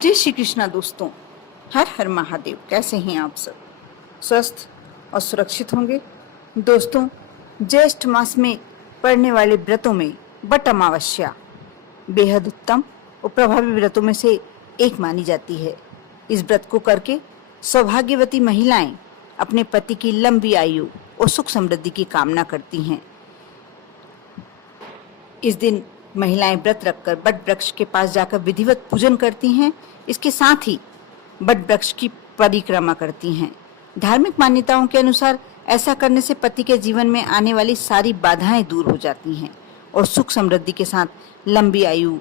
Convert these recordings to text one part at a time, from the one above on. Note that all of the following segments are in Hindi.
जय श्री कृष्णा दोस्तों, हर हर महादेव। कैसे हैं आप सब? स्वस्थ और सुरक्षित होंगे। दोस्तों, ज्येष्ठ मास में पड़ने वाले व्रतों में बट अमावस्या बेहद उत्तम और प्रभावी व्रतों में से एक मानी जाती है। इस व्रत को करके सौभाग्यवती महिलाएं अपने पति की लंबी आयु और सुख समृद्धि की कामना करती हैं। इस दिन महिलाएं व्रत रखकर बट वृक्ष के पास जाकर विधिवत पूजन करती हैं। इसके साथ ही बट वृक्ष की परिक्रमा करती हैं। धार्मिक मान्यताओं के अनुसार ऐसा करने से पति के जीवन में आने वाली सारी बाधाएं दूर हो जाती हैं और सुख समृद्धि के साथ लंबी आयु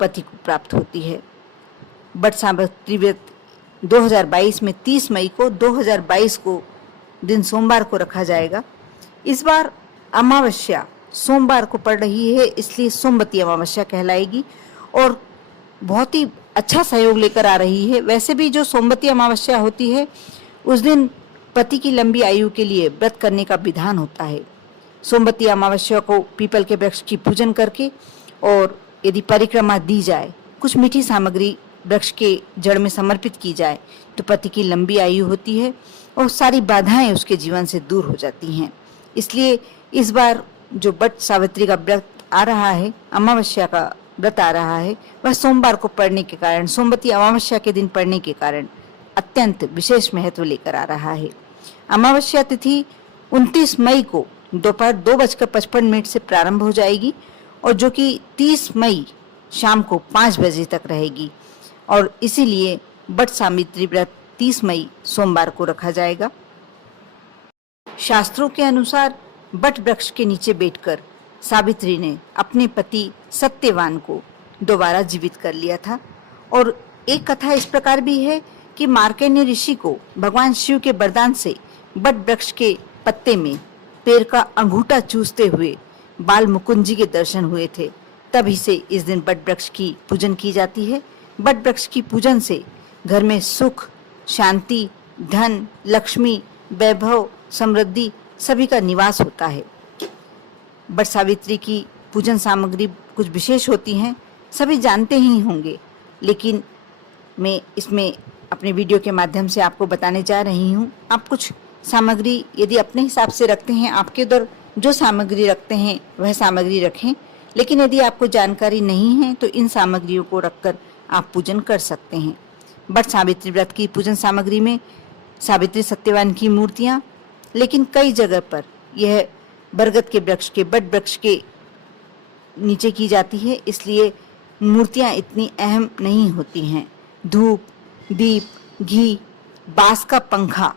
पति को प्राप्त होती है। बट सावित्री व्रत 2022 में 30 मई को 2022 को दिन सोमवार को रखा जाएगा। इस बार अमावस्या सोमवार को पड़ रही है, इसलिए सोमवती अमावस्या कहलाएगी और बहुत ही अच्छा सहयोग लेकर आ रही है। वैसे भी जो सोमवती अमावस्या होती है उस दिन पति की लंबी आयु के लिए व्रत करने का विधान होता है। सोमवती अमावस्या को पीपल के वृक्ष की पूजन करके और यदि परिक्रमा दी जाए, कुछ मीठी सामग्री वृक्ष के जड़ में समर्पित की जाए तो पति की लंबी आयु होती है और सारी बाधाएं उसके जीवन से दूर हो जाती हैं। इसलिए इस बार जो बट सावित्री का व्रत आ रहा है, अमावस्या का व्रत आ रहा है, वह सोमवार को पड़ने के कारण, सोमवती अमावस्या के दिन पड़ने के कारण अत्यंत विशेष महत्व लेकर आ रहा है। अमावस्या तिथि 29 मई को दोपहर 2:55 से प्रारंभ हो जाएगी और जो कि 30 मई शाम को 5 बजे तक रहेगी और इसीलिए बट सावित्री व्रत 30 मई सोमवार को रखा जाएगा। शास्त्रों के अनुसार बट वृक्ष के नीचे बैठकर सावित्री ने अपने पति सत्यवान को दोबारा जीवित कर लिया था। और एक कथा इस प्रकार भी है कि मार्कंडेय ऋषि को भगवान शिव के वरदान से बट वृक्ष के पत्ते में पैर का अंगूठा चूसते हुए बाल मुकुंद जी के दर्शन हुए थे। तभी से इस दिन बट वृक्ष की पूजन की जाती है। बट वृक्ष की पूजन से घर में सुख, शांति, धन, लक्ष्मी, वैभव, समृद्धि सभी का निवास होता है। बट सावित्री की पूजन सामग्री कुछ विशेष होती हैं, सभी जानते ही होंगे, लेकिन मैं इसमें अपने वीडियो के माध्यम से आपको बताने जा रही हूँ। आप कुछ सामग्री यदि अपने हिसाब से रखते हैं, आपके उधर जो सामग्री रखते हैं वह सामग्री रखें, लेकिन यदि आपको जानकारी नहीं है तो इन सामग्रियों को रखकर आप पूजन कर सकते हैं। बट सावित्री व्रत की पूजन सामग्री में सावित्री सत्यवान की मूर्तियाँ, लेकिन कई जगह पर यह बरगद के वृक्ष के, बट वृक्ष के नीचे की जाती है, इसलिए मूर्तियां इतनी अहम नहीं होती हैं। धूप, दीप, घी, बांस का पंखा,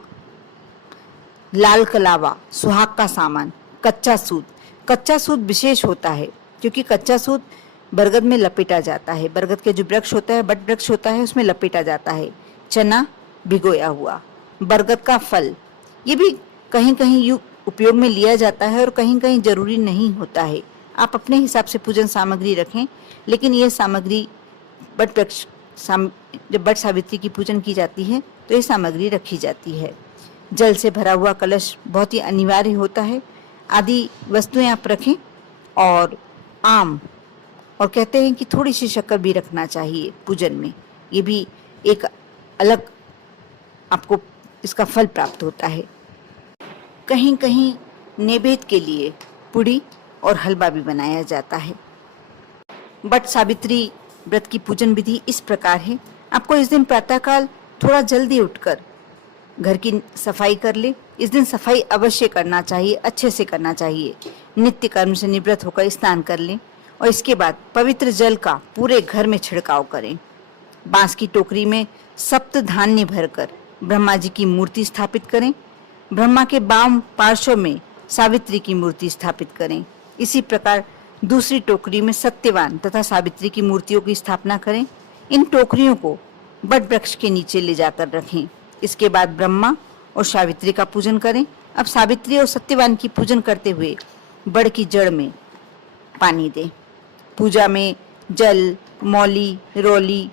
लाल कलावा, सुहाग का सामान, कच्चा सूत। कच्चा सूत विशेष होता है क्योंकि कच्चा सूत बरगद में लपेटा जाता है। बरगद के जो वृक्ष होता है, बट वृक्ष होता है, उसमें लपेटा जाता है। चना भिगोया हुआ, बरगद का फल, ये भी कहीं कहीं उपयोग में लिया जाता है और कहीं कहीं जरूरी नहीं होता है। आप अपने हिसाब से पूजन सामग्री रखें, लेकिन ये सामग्री बट वृक्ष जब बट सावित्री की पूजन की जाती है तो ये सामग्री रखी जाती है। जल से भरा हुआ कलश बहुत ही अनिवार्य होता है। आदि वस्तुएं आप रखें और आम, और कहते हैं कि थोड़ी सी शक्कर भी रखना चाहिए पूजन में। ये भी एक अलग आपको इसका फल प्राप्त होता है। कहीं कहीं नैवेद्य के लिए पुड़ी और हलवा भी बनाया जाता है। बट सावित्री व्रत की पूजन विधि इस प्रकार है। आपको इस दिन प्रातःकाल थोड़ा जल्दी उठकर घर की सफाई कर ले। इस दिन सफाई अवश्य करना चाहिए, अच्छे से करना चाहिए। नित्य कर्म से निवृत्त होकर स्नान कर लें और इसके बाद पवित्र जल का पूरे घर में छिड़काव करें। बांस की टोकरी में सप्त धान्य भरकर ब्रह्मा जी की मूर्ति स्थापित करें। ब्रह्मा के वाम पार्श्व में सावित्री की मूर्ति स्थापित करें। इसी प्रकार दूसरी टोकरी में सत्यवान तथा सावित्री की मूर्तियों की स्थापना करें। इन टोकरियों को बट वृक्ष के नीचे ले जाकर रखें। इसके बाद ब्रह्मा और सावित्री का पूजन करें। अब सावित्री और सत्यवान की पूजन करते हुए बड़ की जड़ में पानी दें। पूजा में जल, मौली, रोली,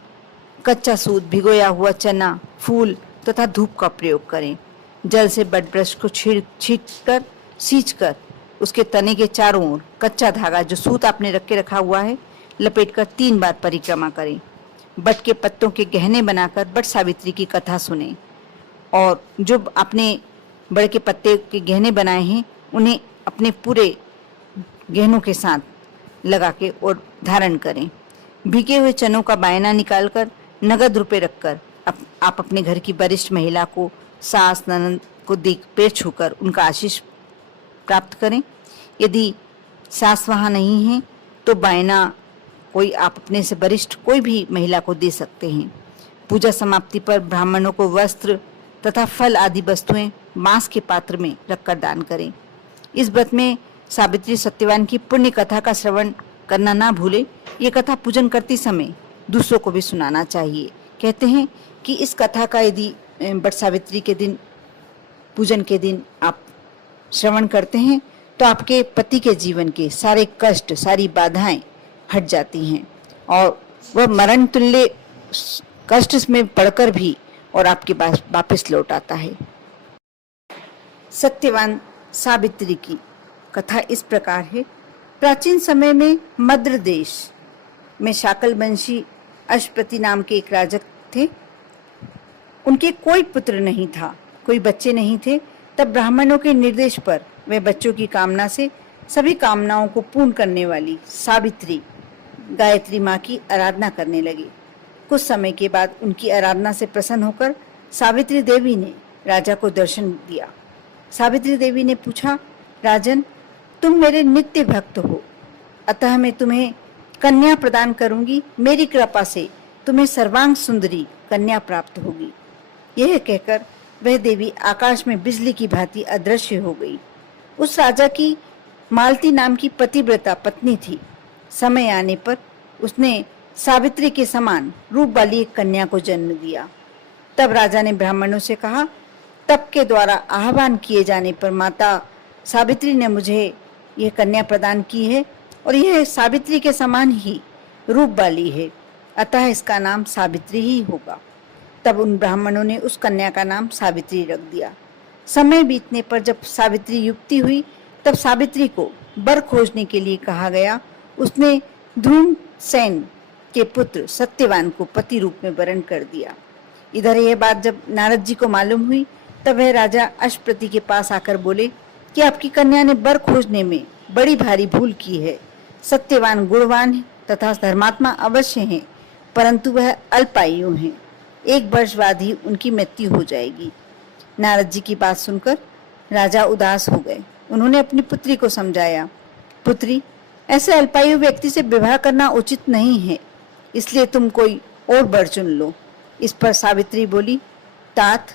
कच्चा सूत, भिगोया हुआ चना, फूल तथा धूप का प्रयोग करें। जल से बट वृक्ष को छींचकर सींचकर उसके तने के चारों ओर कच्चा धागा जो सूत आपने रख के रखा हुआ है लपेटकर 3 बार परिक्रमा करें। बट के पत्तों के गहने बनाकर बट सावित्री की कथा सुने और जो आपने बड़ के पत्ते के गहने बनाए हैं उन्हें अपने पूरे गहनों के साथ लगा के और धारण करें। भीगे हुए चनों का बायना निकालकर नगद रुपए रखकर आप अपने घर की वरिष्ठ महिला को, सास ननद को देख पैर छूकर उनका आशीष प्राप्त करें। यदि सास वहाँ नहीं है तो बायना कोई आप अपने से वरिष्ठ कोई भी महिला को दे सकते हैं। पूजा समाप्ति पर ब्राह्मणों को वस्त्र तथा फल आदि वस्तुएं बांस के पात्र में रखकर दान करें। इस व्रत में सावित्री सत्यवान की पुण्य कथा का श्रवण करना ना भूले। ये कथा पूजन करते समय दूसरों को भी सुनाना चाहिए। कहते हैं कि इस कथा का यदि बट सावित्री के दिन, पूजन के दिन आप श्रवण करते हैं तो आपके पति के जीवन के सारे कष्ट, सारी बाधाएं हट जाती हैं और वह मरण तुल्य कष्ट में पड़कर भी और आपके पास वापस लौट आता है। सत्यवान सावित्री की कथा इस प्रकार है। प्राचीन समय में मद्र देश में शाकल वंशी अश्वपति नाम के एक राजा थे। उनके कोई पुत्र नहीं था, कोई बच्चे नहीं थे। तब ब्राह्मणों के निर्देश पर वे बच्चों की कामना से सभी कामनाओं को पूर्ण करने वाली सावित्री गायत्री माँ की आराधना करने लगे। कुछ समय के बाद उनकी आराधना से प्रसन्न होकर सावित्री देवी ने राजा को दर्शन दिया। सावित्री देवी ने पूछा, राजन, तुम मेरे नित्य भक्त हो, अतः मैं तुम्हें कन्या प्रदान करूंगी। मेरी कृपा से तुम्हें सर्वांग सुंदरी कन्या प्राप्त होगी। यह कहकर वह देवी आकाश में बिजली की भांति अदृश्य हो गई। उस राजा की मालती नाम की पतिव्रता पत्नी थी। समय आने पर उसने सावित्री के समान रूप वाली एक कन्या को जन्म दिया। तब राजा ने ब्राह्मणों से कहा, तप के द्वारा आह्वान किए जाने पर माता सावित्री ने मुझे यह कन्या प्रदान की है और यह सावित्री के समान ही रूप वाली है, अतः इसका नाम सावित्री ही होगा। तब उन ब्राह्मणों ने उस कन्या का नाम सावित्री रख दिया। समय बीतने पर जब सावित्री युक्ति हुई तब सावित्री को वर खोजने के लिए कहा गया। उसने ध्रुमसेन के पुत्र सत्यवान को पति रूप में वरण कर दिया। इधर यह बात जब नारद जी को मालूम हुई तब वह राजा अश्वपति के पास आकर बोले कि आपकी कन्या ने वर खोजने में बड़ी भारी भूल की है। सत्यवान गुणवान तथा धर्मात्मा अवश्य हैं, परंतु वह अल्पायु हैं। 1 वर्ष बाद ही उनकी मृत्यु हो जाएगी। नारद जी की बात सुनकर राजा उदास हो गए। उन्होंने अपनी पुत्री को समझाया, पुत्री, ऐसे अल्पायु व्यक्ति से विवाह करना उचित नहीं है, इसलिए तुम कोई और वर चुन लो। इस पर सावित्री बोली, तात,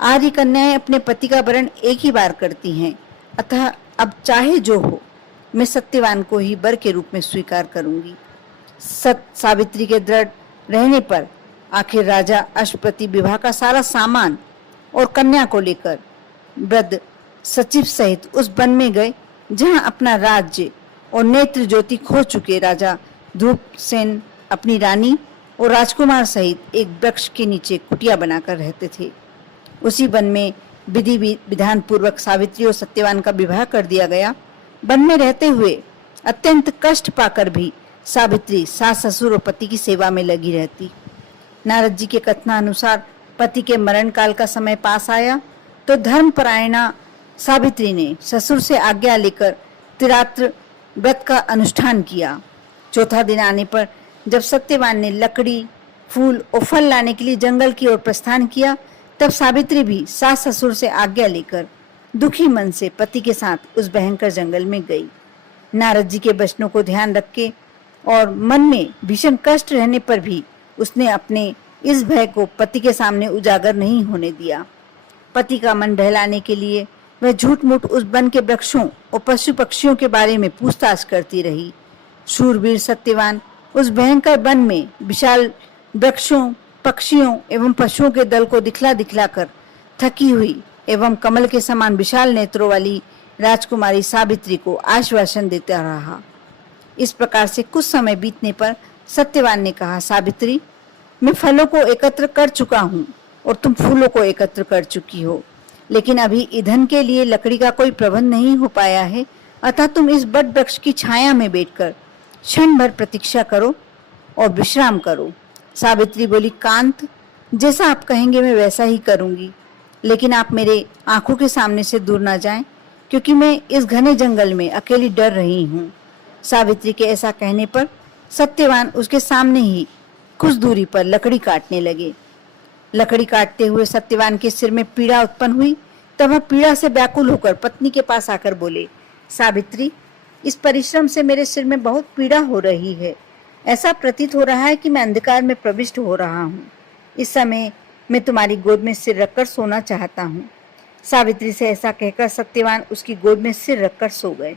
आदि कन्याएं अपने पति का वरण एक ही बार करती हैं, अतः अब चाहे जो हो मैं सत्यवान को ही वर के रूप में स्वीकार करूंगी। सावित्री के दृढ़ रहने पर आखिर राजा अश्वपति विवाह का सारा सामान और कन्या को लेकर वृद्ध सचिव सहित उस वन में गए जहां अपना राज्य और नेत्र ज्योति खो चुके राजा ध्रुवसेन अपनी रानी और राजकुमार सहित एक वृक्ष के नीचे कुटिया बनाकर रहते थे। उसी वन में विधि विधान पूर्वक सावित्री और सत्यवान का विवाह कर दिया गया। वन में रहते हुए अत्यंत कष्ट पाकर भी सावित्री सास ससुर और पति की सेवा में लगी रहती। नारद जी के कथनानुसार पति के मरण काल का समय पास आया तो धर्मपरायणा सावित्री ने ससुर से आज्ञा लेकर त्रिरात्र व्रत का अनुष्ठान किया। चौथा दिन आने पर जब सत्यवान ने लकड़ी, फूल और फल लाने के लिए जंगल की ओर प्रस्थान किया तब सावित्री भी सास ससुर से आज्ञा लेकर दुखी मन से पति के साथ उस भयंकर जंगल में गई। नारद जी के वचनों को ध्यान रख के और मन में भीषण कष्ट रहने पर भी उसने अपने इस भय को पति के सामने उजागर नहीं होने दिया। पति का मन बहलाने के लिए वह झूठ मूठ उस वन के वृक्षों और पशु पक्षियों के बारे में पूछताछ करती रही। शूरवीर सत्यवान उस भयंकर वन में विशाल वृक्षों, पक्षियों एवं पशुओं के दल को दिखला दिखलाकर थकी हुई एवं कमल के समान विशाल नेत्रों वाली राजकुमारी सावित्री को आश्वासन देता रहा। इस प्रकार से कुछ समय बीतने पर सत्यवान ने कहा, सावित्री, मैं फलों को एकत्र कर चुका हूँ और तुम फूलों को एकत्र कर चुकी हो, लेकिन अभी ईंधन के लिए लकड़ी का कोई प्रबंध नहीं हो पाया है, अतः तुम इस बट वृक्ष की छाया में बैठकर क्षण भर प्रतीक्षा करो और विश्राम करो। सावित्री बोली, कांत, जैसा आप कहेंगे मैं वैसा ही करूंगी, लेकिन आप मेरे आंखों के सामने से दूर ना जाएं, क्योंकि मैं इस घने जंगल में अकेली डर रही हूँ। सावित्री के ऐसा कहने पर सत्यवान उसके सामने ही कुछ दूरी पर लकड़ी काटने लगे। लकड़ी काटते हुए सत्यवान के सिर में पीड़ा उत्पन्न हुई। तब वह पीड़ा से व्याकुल होकर पत्नी के पास आकर बोले, सावित्री, इस परिश्रम से मेरे सिर में बहुत पीड़ा हो रही है। ऐसा प्रतीत हो रहा है कि मैं अंधकार में प्रविष्ट हो रहा हूँ। इस समय मैं तुम्हारी गोद में सिर रखकर सोना चाहता हूँ। सावित्री से ऐसा कहकर सत्यवान उसकी गोद में सिर रखकर सो गए।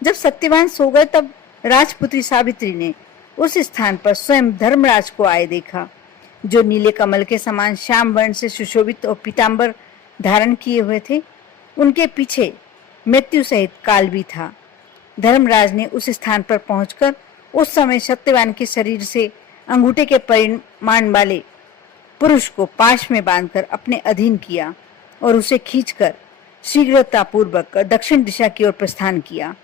जब सत्यवान सो गए तब राजपुत्री सावित्री ने उस स्थान पर स्वयं धर्मराज को आए देखा, जो नीले कमल के समान श्याम वर्ण से सुशोभित और पीतांबर धारण किए हुए थे। उनके पीछे मृत्यु सहित काल भी था। धर्मराज ने उस स्थान पर पहुंचकर उस समय सत्यवान के शरीर से अंगूठे के परिमाण वाले पुरुष को पाश में बांधकर अपने अधीन किया और उसे खींचकर शीघ्रतापूर्वक दक्षिण दिशा की ओर प्रस्थान किया।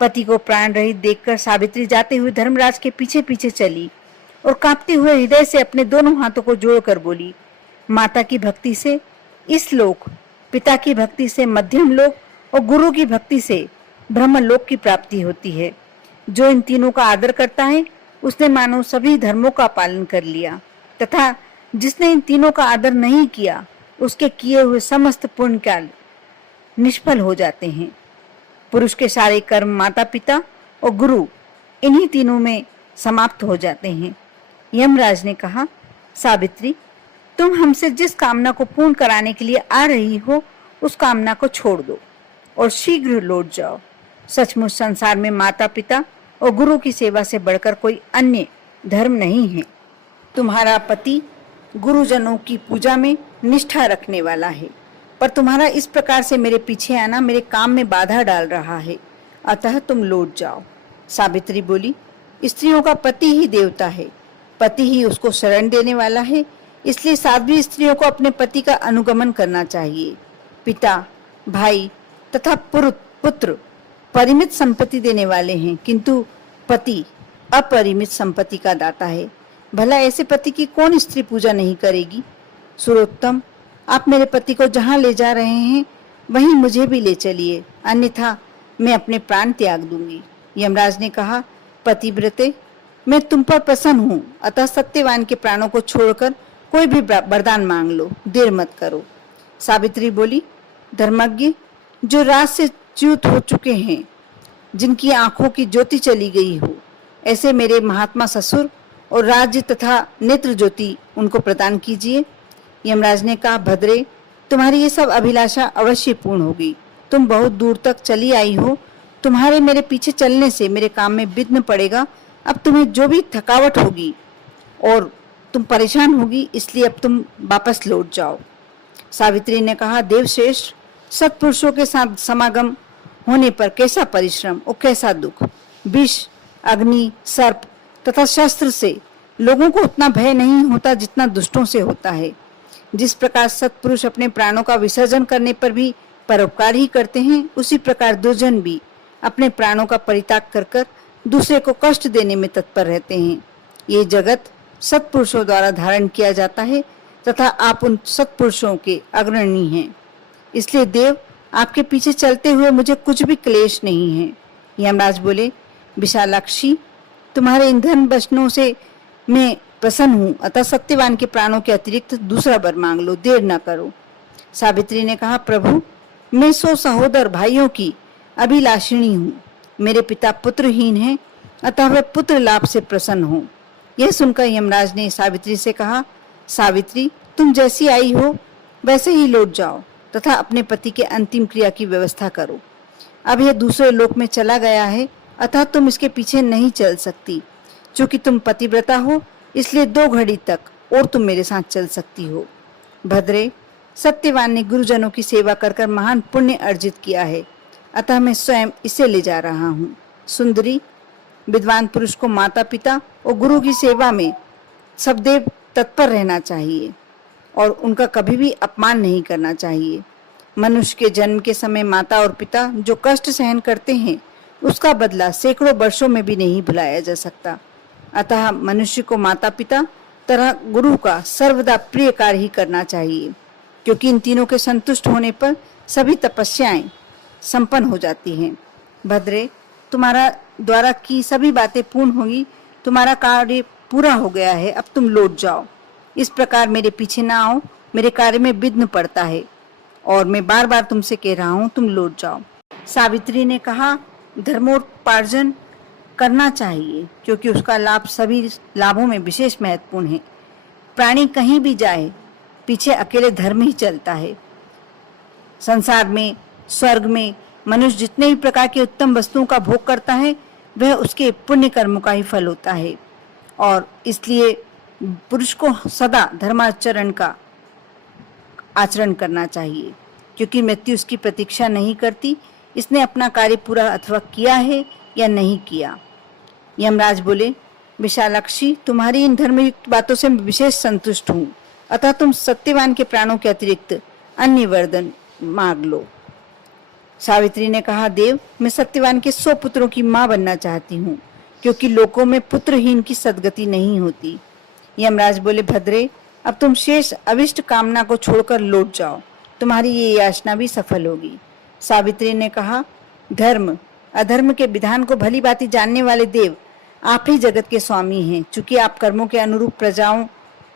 पति को प्राण रहित देखकर सावित्री जाते हुए धर्मराज के पीछे पीछे चली और कांपते हुए हृदय से अपने दोनों हाथों को जोड़कर बोली, माता की भक्ति से इस लोक, पिता की भक्ति से मध्यम लोक और गुरु की भक्ति से ब्रह्म लोक की प्राप्ति होती है। जो इन तीनों का आदर करता है उसने मानो सभी धर्मों का पालन कर लिया, तथा जिसने इन तीनों का आदर नहीं किया उसके किए हुए समस्त पुण्य काल निष्फल हो जाते हैं। पुरुष के सारे कर्म माता पिता और गुरु इन्हीं तीनों में समाप्त हो जाते हैं। यमराज ने कहा, सावित्री, तुम हमसे जिस कामना को पूर्ण कराने के लिए आ रही हो उस कामना को छोड़ दो और शीघ्र लौट जाओ। सचमुच संसार में माता पिता और गुरु की सेवा से बढ़कर कोई अन्य धर्म नहीं है। तुम्हारा पति गुरुजनों की पूजा में निष्ठा रखने वाला है, पर तुम्हारा इस प्रकार से मेरे पीछे आना मेरे काम में बाधा डाल रहा है, अतः तुम लौट जाओ। सावित्री बोली, स्त्रियों का पति ही देवता है, पति ही उसको शरण देने वाला है, इसलिए साध्वी स्त्रियों को अपने पति का अनुगमन करना चाहिए। पिता, भाई तथा पुत्र परिमित संपत्ति देने वाले हैं, किंतु पति अपरिमित संपत्ति का दाता है। भला ऐसे पति की कौन स्त्री पूजा नहीं करेगी। सुरोत्तम, आप मेरे पति को जहाँ ले जा रहे हैं वहीं मुझे भी ले चलिए, अन्यथा मैं अपने प्राण त्याग दूंगी। यमराज ने कहा, पतिव्रते, मैं तुम पर प्रसन्न हूँ, अतः सत्यवान के प्राणों को छोड़कर कोई भी वरदान मांग लो, देर मत करो। सावित्री बोली, धर्मज्ञ, जो रात से च्युत हो चुके हैं, जिनकी आंखों की ज्योति चली गई हो, ऐसे मेरे महात्मा ससुर और राज्य तथा नेत्र ज्योति उनको प्रदान कीजिए। यमराज ने कहा, भद्रे, तुम्हारी ये सब अभिलाषा अवश्य पूर्ण होगी। तुम बहुत दूर तक चली आई हो, तुम्हारे मेरे पीछे चलने से मेरे काम में विघ्न पड़ेगा। अब तुम्हें जो भी थकावट होगी और तुम परेशान होगी, इसलिए अब तुम वापस लौट जाओ। सावित्री ने कहा, देवश्रेष्ठ, सत्पुरुषों के साथ समागम होने पर कैसा परिश्रम और कैसा दुख। विष, अग्नि, सर्प तथा शस्त्र से लोगों को उतना भय नहीं होता जितना दुष्टों से होता है। जिस प्रकार सत्पुरुष अपने प्राणों का विसर्जन करने पर भी परोपकार ही करते हैं, उसी प्रकार दुर्जन भी अपने प्राणों का परित्याग कर कर दूसरे को कष्ट देने में तत्पर रहते हैं। ये जगत सत्पुरुषों द्वारा धारण किया जाता है तथा आप उन सत्पुरुषों के अग्रणी हैं, इसलिए देव, आपके पीछे चलते हुए मुझे कुछ भी क्लेश नहीं है। यमराज बोले, विशालाक्षी, तुम्हारे ईंधन वचनों से मैं प्रसन्न हूँ, अतः सत्यवान के प्राणों के अतिरिक्त दूसरा वर मांग लो, देर न करो। सावित्री ने कहा, प्रभु, मैं 100 सहोदर भाइयों की अभिलाषिणी हूँ। मेरे पिता पुत्रहीन हैं, अतः वह पुत्र लाभ से प्रसन्न हो। यह सुनकर यमराज ने सावित्री से कहा, सावित्री, तुम जैसी आई हो वैसे ही लौट जाओ तथा अपने पति के अंतिम क्रिया की व्यवस्था करो। अब यह दूसरे लोक में चला गया है, अतः तुम इसके पीछे नहीं चल सकती। चूंकि तुम पतिव्रता हो, इसलिए 2 घड़ी तक और तुम मेरे साथ चल सकती हो। भद्रे, सत्यवान ने गुरुजनों की सेवा कर कर महान पुण्य अर्जित किया है, अतः मैं स्वयं इसे ले जा रहा हूँ। सुंदरी, विद्वान पुरुष को माता पिता और गुरु की सेवा में सदैव तत्पर रहना चाहिए और उनका कभी भी अपमान नहीं करना चाहिए। मनुष्य के जन्म के समय माता और पिता जो कष्ट सहन करते हैं, उसका बदला सैकड़ों वर्षों में भी नहीं भुलाया जा सकता। अतः मनुष्य को माता पिता तरह गुरु का सर्वदा प्रिय कार्य ही करना चाहिए, क्योंकि इन तीनों के संतुष्ट होने पर सभी तपस्याएं संपन्न हो जाती हैं। भद्रे, तुम्हारा द्वारा की सभी बातें पूर्ण होंगी, तुम्हारा कार्य पूरा हो गया है, अब तुम लौट जाओ। इस प्रकार मेरे पीछे ना आओ, मेरे कार्य में विघ्न पड़ता है और मैं बार बार तुमसे कह रहा हूं तुम लौट जाओ। सावित्री ने कहा, धर्मोपार्जन करना चाहिए, क्योंकि उसका लाभ सभी लाभों में विशेष महत्वपूर्ण है। प्राणी कहीं भी जाए, पीछे अकेले धर्म ही चलता है। संसार में, स्वर्ग में मनुष्य जितने भी प्रकार की उत्तम वस्तुओं का भोग करता है, वह उसके पुण्य कर्मों का ही फल होता है। और इसलिए पुरुष को सदा धर्माचरण का आचरण करना चाहिए, क्योंकि मृत्यु उसकी प्रतीक्षा नहीं करती, इसने अपना कार्य पूरा अथवा किया है या नहीं किया। यमराज बोले, विशालाक्षी, तुम्हारी इन धर्मयुक्त बातों से विशेष संतुष्ट हूँ, अतः तुम सत्यवान के प्राणों के अतिरिक्त अन्य वरदान मांग लो। सावित्री ने कहा, देव, मैं सत्यवान के 100 पुत्रों की मां बनना चाहती हूँ, क्योंकि लोकों में पुत्रहीन की सद्गति नहीं होती। यमराज बोले, भद्रे, अब तुम शेष अविष्ट कामना को छोड़कर लौट जाओ, तुम्हारी ये याचना भी सफल होगी। सावित्री ने कहा, धर्म अधर्म के विधान को भली भांति जानने वाले देव, आप ही जगत के स्वामी हैं। चूंकि आप कर्मों के अनुरूप प्रजाओं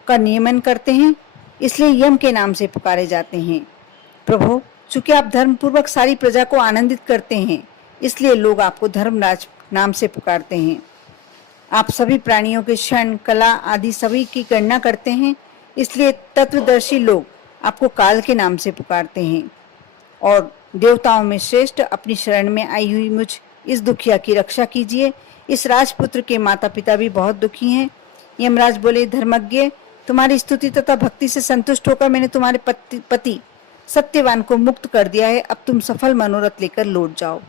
का नियमन करते हैं, इसलिए यम के नाम से पुकारे जाते हैं। प्रभु, चूंकि आप धर्म पूर्वक सारी प्रजा को आनंदित करते हैं, इसलिए लोग आपको धर्मराज नाम से पुकारते हैं। आप सभी प्राणियों के क्षण, कला आदि सभी की गणना करते हैं, इसलिए तत्वदर्शी लोग आपको काल के नाम से पुकारते हैं। और देवताओं में श्रेष्ठ, अपनी शरण में आई हुई मुझ इस दुखिया की रक्षा कीजिए। इस राजपुत्र के माता पिता भी बहुत दुखी हैं। यमराज बोले, धर्मज्ञ, तुम्हारी स्तुति तथा भक्ति से संतुष्ट होकर मैंने तुम्हारे पति सत्यवान को मुक्त कर दिया है। अब तुम सफल मनोरथ लेकर लौट जाओ।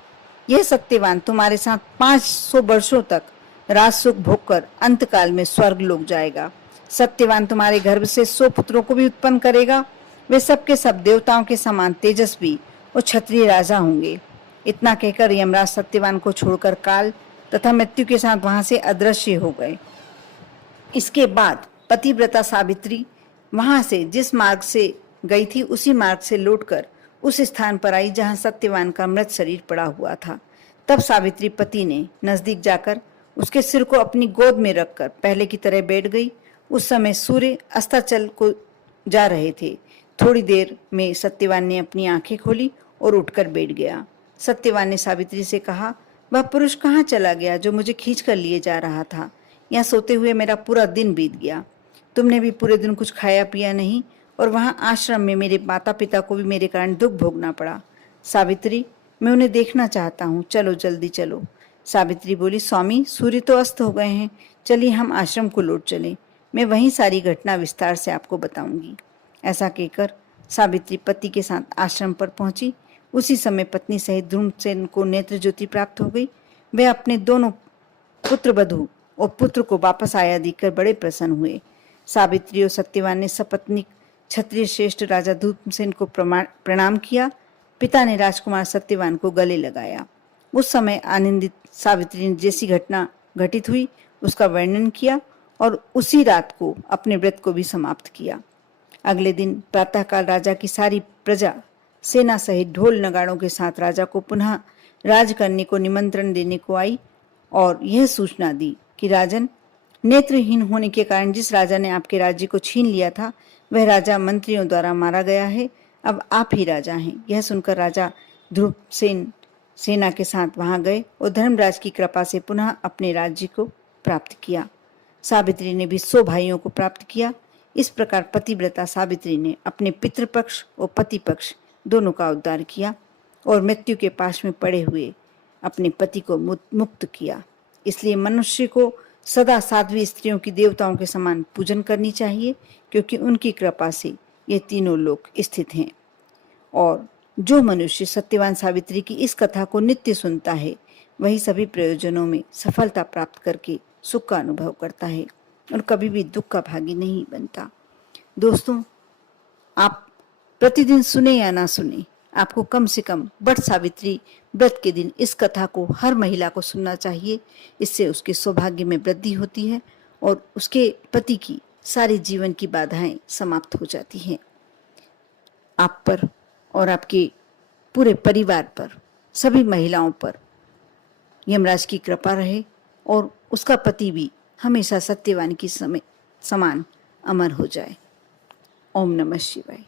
यह सत्यवान तुम्हारे साथ 500 वर्षों तक राजसुख भोग कर अंतकाल में स्वर्ग लोक जाएगा। सत्यवान तुम्हारे गर्भ से 100 पुत्रों को भी उत्पन्न करेगा। वे सब के सब देवताओं के समान तेजस्वी और क्षत्रिय राजा होंगे। इतना कहकर यमराज सत्यवान को छोड़कर काल तथा मृत्यु के साथ वहां से अदृश्य हो गए। इसके बाद पतिव्रता सावित्री वहां से जिस मार्ग से गई थी, उसी मार्ग से लौटकर उस स्थान पर आई जहां सत्यवान का मृत शरीर पड़ा हुआ था। तब सावित्री पति ने नजदीक जाकर उसके सिर को अपनी गोद में रखकर पहले की तरह बैठ गई। उस समय सूर्य अस्ताचल को जा रहे थे। थोड़ी देर में सत्यवान ने अपनी आंखें खोली और उठकर बैठ गया। सत्यवान ने सावित्री से कहा, वह पुरुष कहाँ चला गया जो मुझे खींच कर लिए जा रहा था? यहाँ सोते हुए मेरा पूरा दिन बीत गया। तुमने भी पूरे दिन कुछ खाया पिया नहीं, और वहां आश्रम में मेरे माता पिता को भी मेरे कारण दुख भोगना पड़ा। सावित्री, मैं उन्हें देखना चाहता हूँ, चलो जल्दी चलो। सावित्री बोली, स्वामी, सूर्य तो अस्त हो गए हैं, चलिए हम आश्रम को लौट चलें। मैं वहीं सारी घटना विस्तार से आपको बताऊंगी। ऐसा कहकर सावित्री पति के साथ आश्रम पर पहुंची। उसी समय पत्नी सहित ध्रुमसेन को नेत्र ज्योति प्राप्त हो गई। वे अपने दोनों पुत्र वधू और पुत्र को वापस आया देखकर बड़े प्रसन्न हुए। सावित्री और सत्यवान ने सपत्नीक क्षत्रिय श्रेष्ठ राजा ध्रुमसेन को प्रणाम किया। पिता ने राजकुमार सत्यवान को गले लगाया। उस समय आनंदित सावित्री ने जैसी घटना घटित हुई उसका वर्णन किया और उसी रात को अपने व्रत को भी समाप्त किया। अगले दिन प्रातःकाल राजा की सारी प्रजा सेना सहित ढोल नगाड़ों के साथ राजा को पुनः राज करने को निमंत्रण देने को आई और यह सूचना दी कि राजन, नेत्रहीन होने के कारण जिस राजा ने आपके राज्य को छीन लिया था, वह राजा मंत्रियों द्वारा मारा गया है। अब आप ही राजा हैं। यह सुनकर राजा ध्रुवसेन सेना के साथ वहां गए और धर्मराज की कृपा से पुनः अपने राज्य को प्राप्त किया। सावित्री ने भी 100 भाइयों को प्राप्त किया। इस प्रकार पतिव्रता सावित्री ने अपने पितृपक्ष और पति पक्ष दोनों का उद्धार किया और मृत्यु के पाश में पड़े हुए अपने पति को मुक्त किया। इसलिए मनुष्य को सदा साध्वी स्त्रियों की देवताओं के समान पूजन करनी चाहिए, क्योंकि उनकी कृपा से ये तीनों लोक स्थित हैं। और जो मनुष्य सत्यवान सावित्री की इस कथा को नित्य सुनता है, वही सभी प्रयोजनों में सफलता प्राप्त करके सुख का अनुभव करता है और कभी भी दुख का भागी नहीं बनता। दोस्तों, आप प्रतिदिन सुने या ना सुने, आपको कम से कम वट सावित्री व्रत के दिन इस कथा को हर महिला को सुनना चाहिए। इससे उसके सौभाग्य में वृद्धि होती है और उसके पति की सारे जीवन की बाधाएं समाप्त हो जाती हैं। आप पर और आपके पूरे परिवार पर, सभी महिलाओं पर यमराज की कृपा रहे और उसका पति भी हमेशा सत्यवान की समान अमर हो जाए। ओम नमः शिवाय।